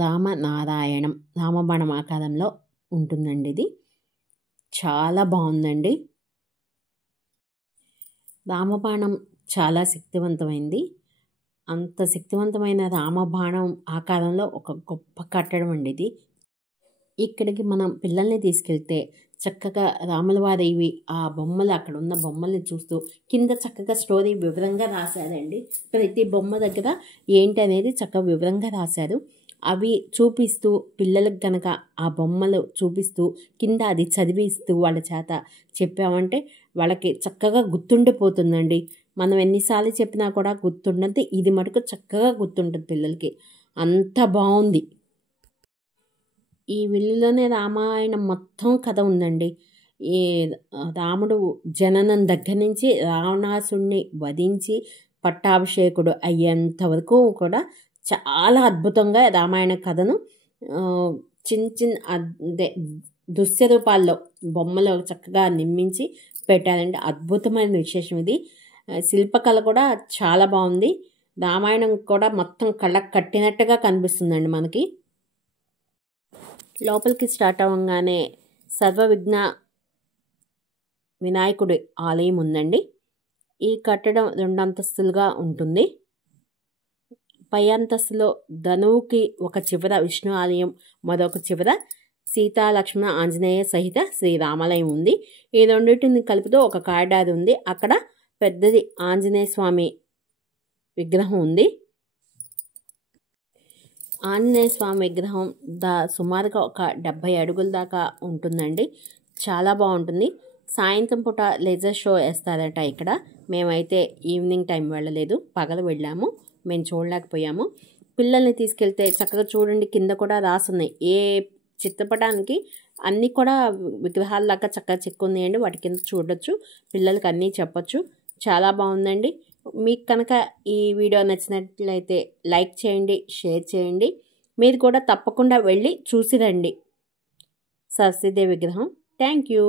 రామనారాయణం రామబాణం ఆకారంలో ఉంటుందండి. ఇది చాలా బాగుందండి. రామబాణం చాలా శక్తివంతమైంది. అంత శక్తివంతమైన రామబాణం ఆకారంలో ఒక గొప్ప కట్టడం అండి ఇది. ఇక్కడికి మనం పిల్లల్ని తీసుకెళ్తే చక్కగా రాముల వారివి ఆ బొమ్మలు, అక్కడ ఉన్న బొమ్మల్ని చూస్తూ కింద చక్కగా స్టోరీ వివరంగా రాశారండి. ప్రతి బొమ్మ దగ్గర ఏంటి అనేది చక్కగా వివరంగా రాశారు. అవి చూపిస్తూ పిల్లలకు కనుక ఆ బొమ్మలు చూపిస్తూ కింద అది చదివిస్తూ వాళ్ళ చేత చెప్పామంటే వాళ్ళకి చక్కగా గుర్తుండిపోతుందండి. మనం ఎన్నిసార్లు చెప్పినా కూడా గుర్తుండదు. ఇది మటుకు చక్కగా గుర్తుంటుంది పిల్లలకి. అంత బాగుంది. ఈ విల్లులోనే రామాయణం మొత్తం కథ ఉందండి. ఈ రాముడు జననం దగ్గర నుంచి రావణాసుడిని వధించి పట్టాభిషేకుడు అయ్యేంత వరకు కూడా చాలా అద్భుతంగా రామాయణ కథను చిన్న దృశ్య రూపాల్లో బొమ్మలు చక్కగా నిర్మించి పెట్టారండి. అద్భుతమైన విశేషం ఇది. శిల్పకళ కూడా చాలా బాగుంది. రామాయణం కూడా మొత్తం కళ్ళకు కట్టినట్టుగా కనిపిస్తుందండి మనకి. లోపలికి స్టార్ట్ అవ్వగానే సర్వవిఘ్న వినాయకుడి ఆలయం ఉందండి. ఈ కట్టడం 2 అంతస్తులుగా ఉంటుంది. పై అంతస్తులో ధనువుకి ఒక చివర విష్ణు ఆలయం, మరొక చివర సీతా లక్ష్మణ ఆంజనేయ సహిత శ్రీరామాలయం ఉంది. ఈ రెండింటిని కలుపుతూ ఒక కారిడార్ ఉంది. అక్కడ పెద్దది ఆంజనేయ స్వామి విగ్రహం ఉంది. ఆంజనేయ స్వామి విగ్రహం సుమారుగా ఒక 70 అడుగుల దాకా ఉంటుందండి. చాలా బాగుంటుంది. సాయంత్రం పూట లేజర్ షో వేస్తారట ఇక్కడ. మేమైతే ఈవినింగ్ టైం వెళ్ళలేదు, పగలు వెళ్ళాము. మేము చూడలేకపోయాము. పిల్లల్ని తీసుకెళ్తే చక్కగా చూడండి, కింద కూడా రాసున్నాయి. ఏ చిత్రపటానికి అన్నీ కూడా విగ్రహాలలాగా చక్కగా చెక్కున్నాయండి. వాటి కింద చూడొచ్చు, పిల్లలకి అన్నీ చెప్పచ్చు. చాలా బాగుందండి. మీకు కనుక ఈ వీడియో నచ్చినట్లయితే లైక్ చేయండి, షేర్ చేయండి. మీరు కూడా తప్పకుండా వెళ్ళి చూసి రండి సరస్వతీదేవి విగ్రహం. Thank you.